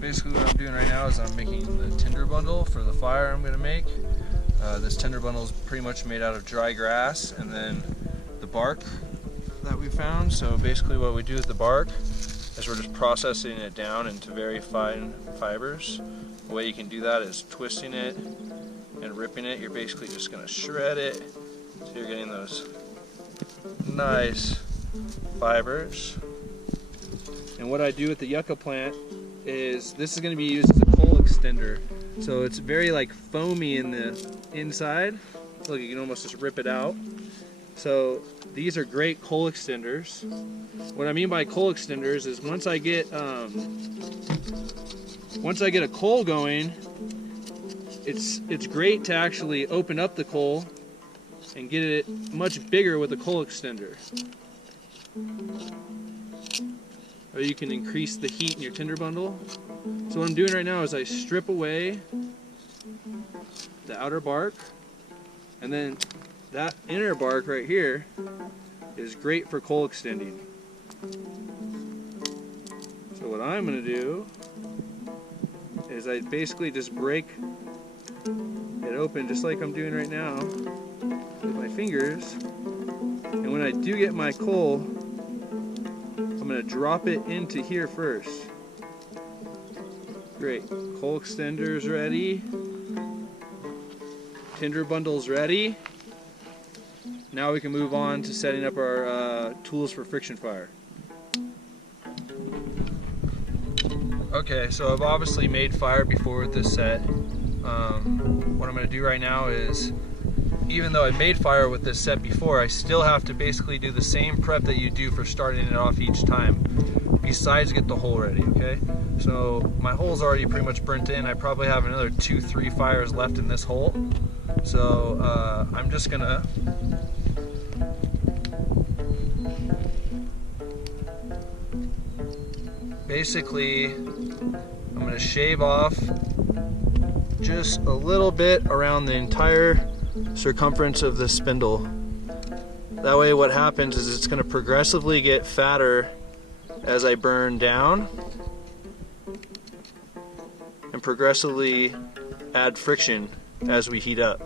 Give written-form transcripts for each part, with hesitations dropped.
Basically what I'm doing right now is I'm making the tinder bundle for the fire I'm going to make. This tinder bundle is pretty much made out of dry grass and then the bark that we found. So basically what we do with the bark is we're just processing it down into very fine fibers. The way you can do that is twisting it and ripping it. You're basically just going to shred it so you're getting those nice fibers. And what I do with the yucca plant is this is going to be used as a coal extender. So it's very like foamy in the inside. Look, you can almost just rip it out. So these are great coal extenders. What I mean by coal extenders is once I get a coal going, it's great to actually open up the coal and get it much bigger with a coal extender. Or you can increase the heat in your tinder bundle. So what I'm doing right now is I strip away the outer bark, and then that inner bark right here is great for coal extending. So what I'm going to do is I basically just break it open just like I'm doing right now with my fingers, and when I do get my coal, I'm going to drop it into here first. Great. Coal extenders ready. Tinder bundles ready. Now we can move on to setting up our tools for friction fire. Okay, so I've obviously made fire before with this set. What I'm going to do right now is, even though I made fire with this set before, I still have to basically do the same prep that you do for starting it off each time, besides get the hole ready, okay? So my hole's already pretty much burnt in. I probably have another 2-3 fires left in this hole. So I'm just gonna basically, I'm gonna shave off just a little bit around the entire circumference of the spindle. That way what happens is it's going to progressively get fatter as I burn down and progressively add friction as we heat up.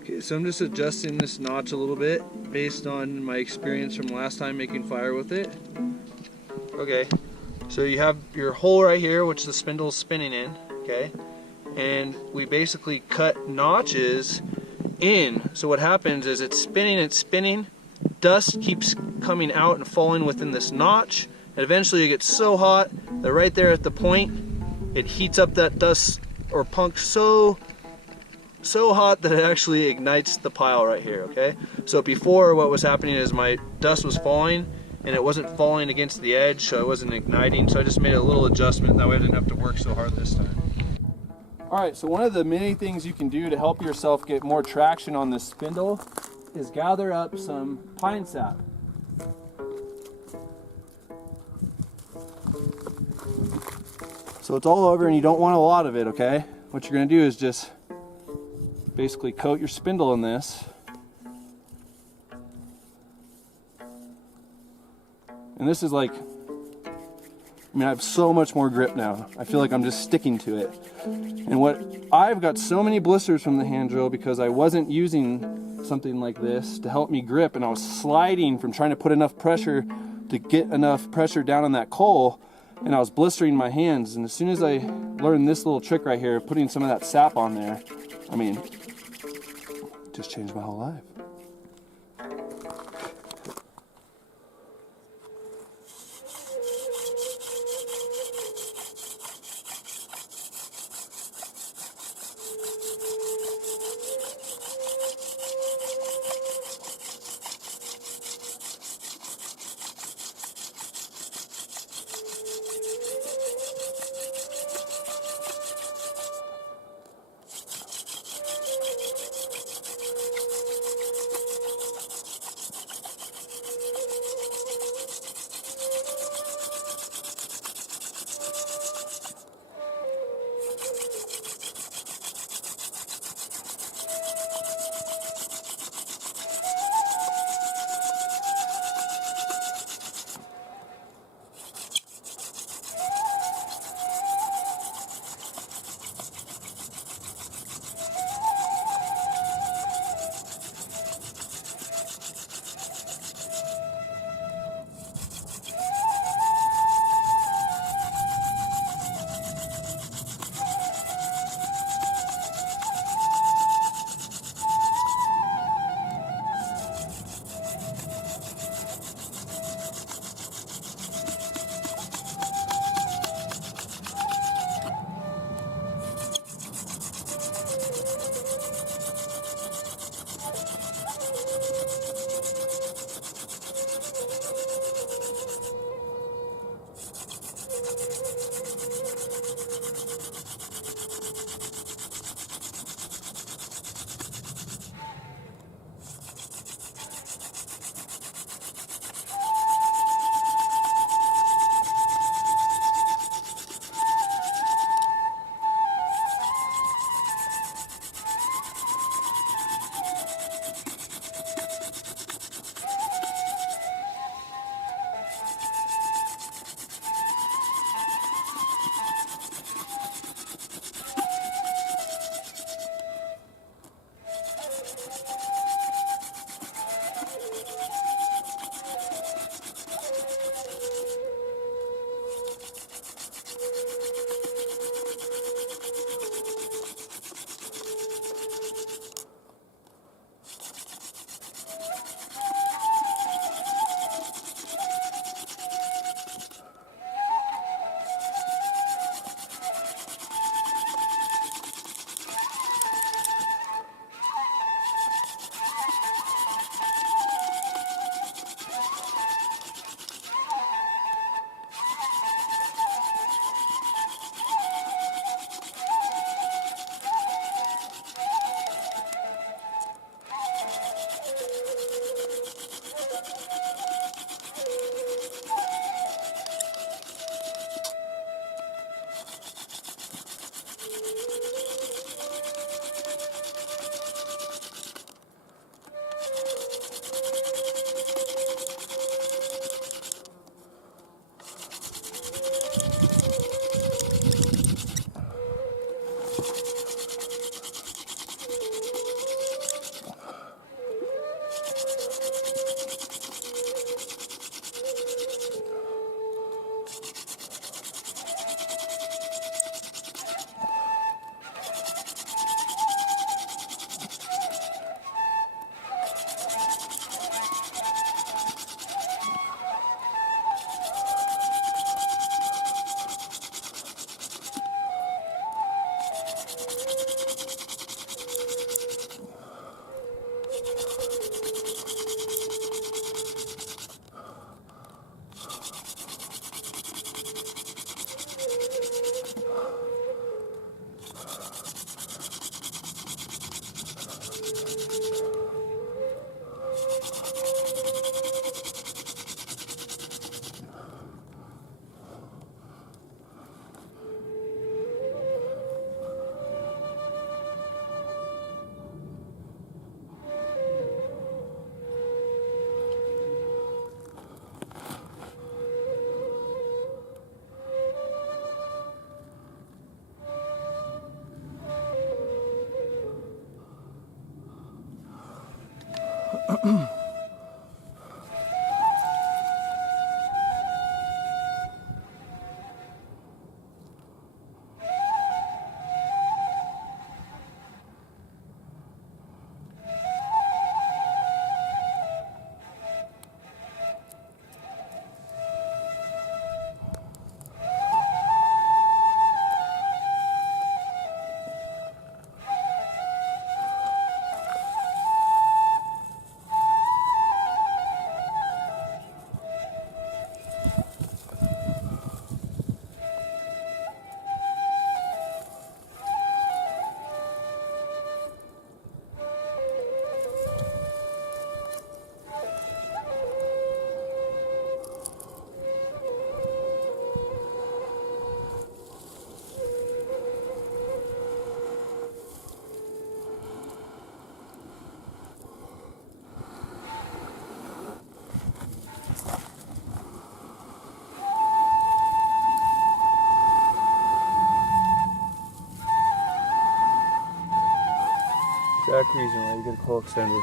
Okay, so I'm just adjusting this notch a little bit based on my experience from last time making fire with it. Okay, so you have your hole right here, which the spindle is spinning in, okay? And we basically cut notches in. So what happens is it's spinning, dust keeps coming out and falling within this notch, and eventually it gets so hot that right there at the point, it heats up that dust or punk so hot that it actually ignites the pile right here, okay? So before, what was happening is my dust was falling and it wasn't falling against the edge, so it wasn't igniting, so I just made a little adjustment, that way I didn't have to work so hard this time. Alright, so one of the many things you can do to help yourself get more traction on this spindle is gather up some pine sap. So it's all over and you don't want a lot of it, okay? What you're going to do is just basically coat your spindle in this. And this is like, I mean, I have so much more grip now. I feel like I'm just sticking to it. And what I've got so many blisters from the hand drill because I wasn't using something like this to help me grip, and I was sliding from trying to put enough pressure to get enough pressure down on that coal, and I was blistering my hands. And as soon as I learned this little trick right here, putting some of that sap on there, I mean, it just changed my whole life. Exact reason why you get a coil extender.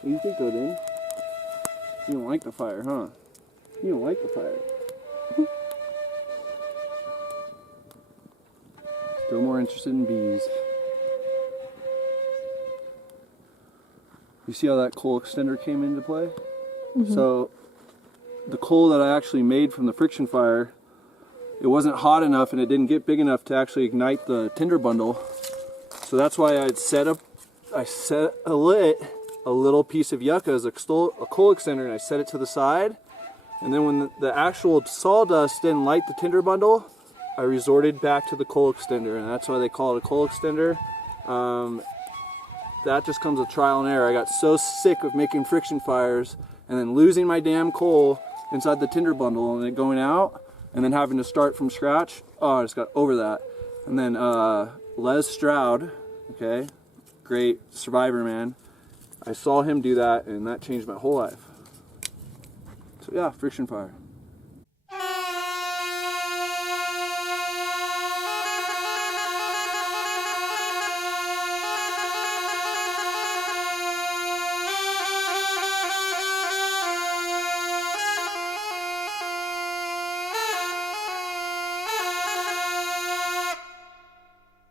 What do you think, Odin? You don't like the fire, huh? You don't like the fire. Still more interested in bees. You see how that coal extender came into play? Mm-hmm. So the coal that I actually made from the friction fire, it wasn't hot enough and it didn't get big enough to actually ignite the tinder bundle. So that's why I lit a little piece of yucca as a coal extender, and I set it to the side. And then when the actual sawdust didn't light the tinder bundle, I resorted back to the coal extender, and that's why they call it a coal extender. That just comes with trial and error. I got so sick of making friction fires and then losing my damn coal inside the tinder bundle and it going out and then having to start from scratch. Oh, I just got over that. And then Les Stroud, okay, great survivor man, I saw him do that and that changed my whole life. So yeah, friction fire.